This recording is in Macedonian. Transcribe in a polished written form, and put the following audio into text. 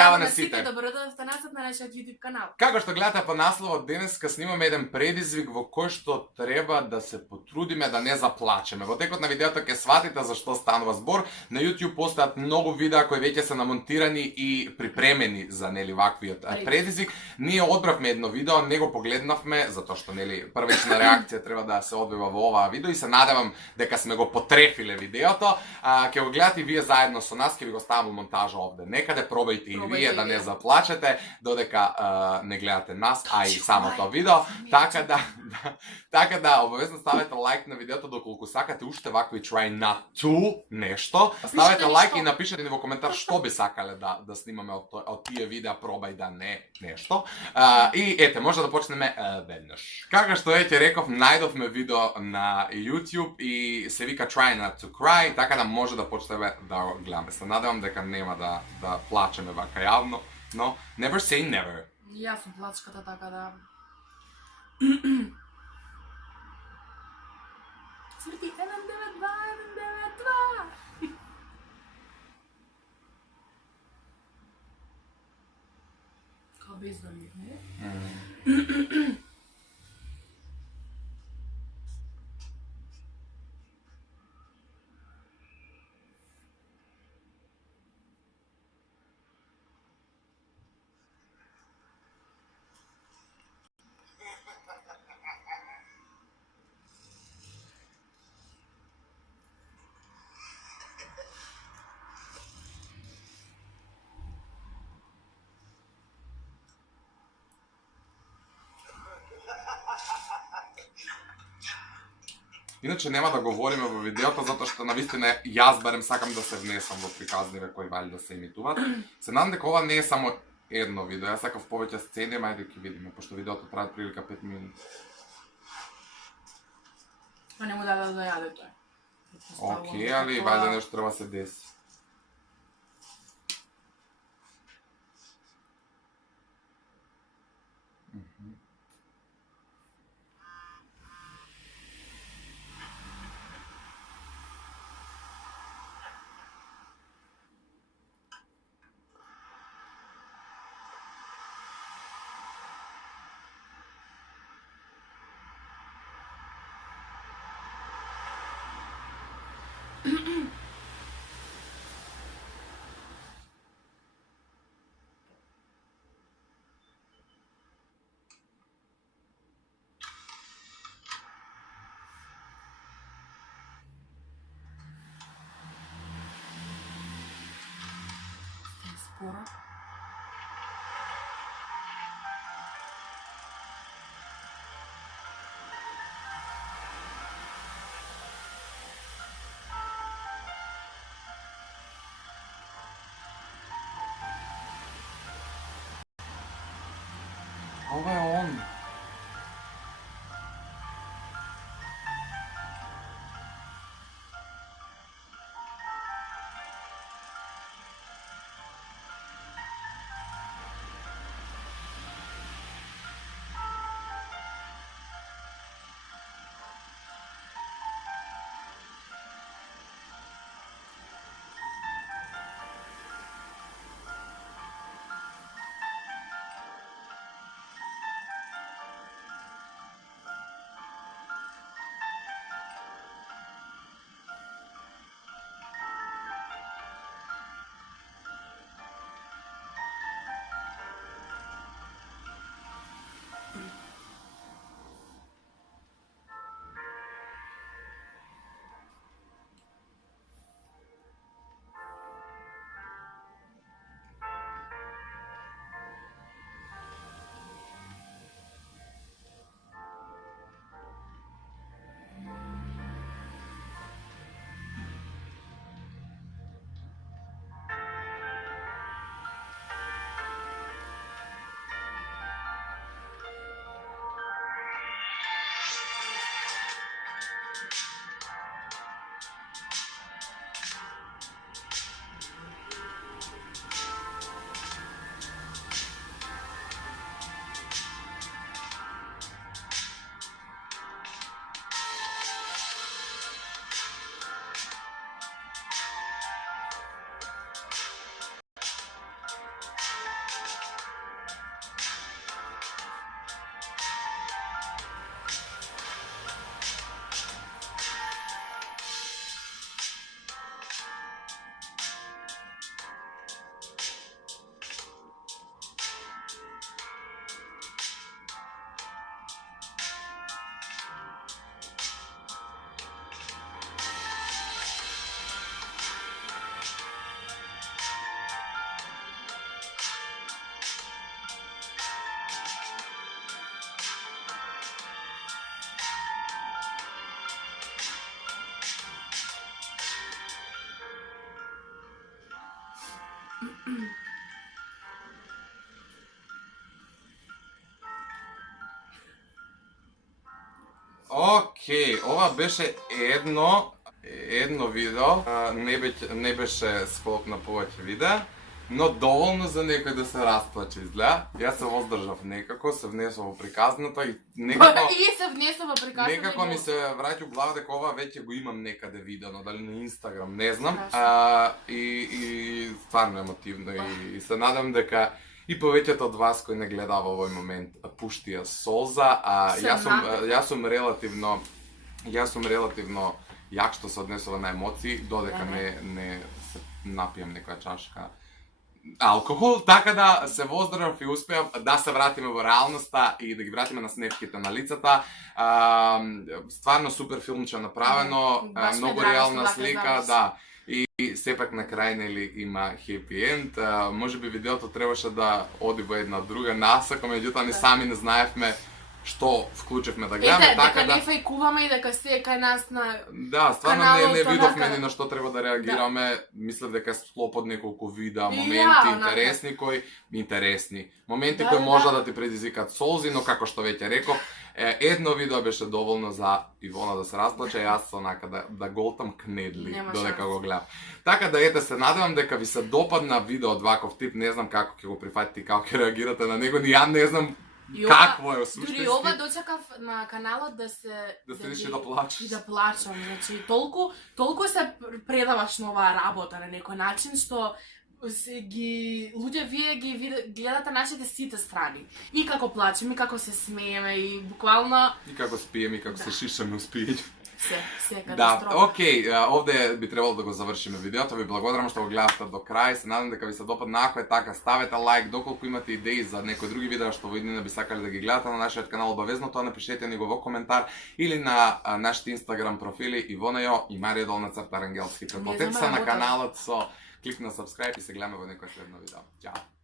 Здраво на сите, добродојавте назад на нашиот YouTube канал. Како што гледате по насловот, денеска снимаме еден предизвик во кој што треба да се потрудиме да не заплачеме. Во текот на видеото ќе сватите за што станува збор. На YouTube постојат многу видеа кои веќе се намонтирани и припремени за ваквиот предизвик. Ние одбравме едно видео, не го погледнавме затоа што првична реакција треба да се одбива во оваа видео и се надевам дека сме го потрефиле видеото. Ќе го гледате и вие заедно со нас, ќе ви го ставам во монтажа овде. Некаде пробајте и вие да не заплачете додека не гледате нас, а и самото видео. Така да обавезно ставете лайк на видеото доколку сакате уште вакви try not to нешто. Ставете лайк и напишете ни во коментар што би сакале да снимаме од тие видеа, пробај да не нешто. И ете, може да почнеме веднаш. Како што веќе реков, најдовме видео на YouTube и се вика Try Not to Cry, така да може да почнеме да го гледаме. Се надевам дека нема да плачеме вака јавно, но never say never. Јас сум плачката, така да... Срти 192, 192! Као бездомник, не? Иначе нема да говориме во видеото, затоа што навистина јас барем сакам да се внесам во приказниве кои вали да се емитуваат. Се надам дека ова не е само едно видео, јас сакав повеќе сцени, ајде ќе видиме, пошто видеото трае прилика 5 минути. Па не му да дојаде тој. Океј, али вајде нешто треба се деси. Скоро. Ова е он. Океј, ова беше едно видео, не беше скоп на повеќе видеа, но доволно за некој да се расплаче изгледа. Јас се воздржав некако, се внесов во приказната и некако И се внесува приказната. некако ми се враќа у глава дека ова веќе го имам некаде видено, дали на Инстаграм, не знам. И стварно емотивно и се надам дека и повеќето од вас кои не гледа во овој момент пуштија солза, јас сум релативно јак што се однесува на емоции, додека не се напијам некоја чашка алкохол, така да се воздржав и успеав да се вратиме во реалноста и да ги вратиме на снетките на лицата. Стварно супер филмче направено, многу реална слика, да. И сепак на крај нели има хепи енд. Можеби видеото требаше да оди во една друга насока, меѓутоа ни сами не знаевме што вклучивме да гледаме, така да не фајкуваме и дека се кај нас на да, стварно не видовме ни на што треба да реагираме. Мислев дека слопод неколку видеа, моменти интересни, моменти кои може да ти предизвикат солзи, но како што веќе реков, едно видео беше доволно за Ивона да се расплаче, јас онака да голтам кнедли додека го гледам. Така да ете, се надевам дека ви се допадна видео од ваков тип, не знам како ќе го прифатите и како ќе реагирате на него, ни ја не знам какво е осуштински. Дури ова дочекав на каналот да седиш и да плачеш. И да плачам, значи толку се предаваш на оваа работа на некој начин што луѓе вие ги гледате нашите сите страни. И како плачеме, и како се смееме, и буквално и како спиеме, и како се шишаме успиење. Се да, окей, овде би требало да го завршиме видеото. Ви благодарам што го гледавте до крај. Се надам дека ви се допадна. Ако е така, ставете лайк. Доколку имате идеи за некои други видеа што во иднина би сакале да ги гледате на нашиот канал, обавезно тоа напишете ни го во коментар или на нашите Инстаграм профили Ивона Јо и Марија _Рангелски. Претплатете се на каналот со клик на subscribe и се гледаме во некој следно видео. Ćao!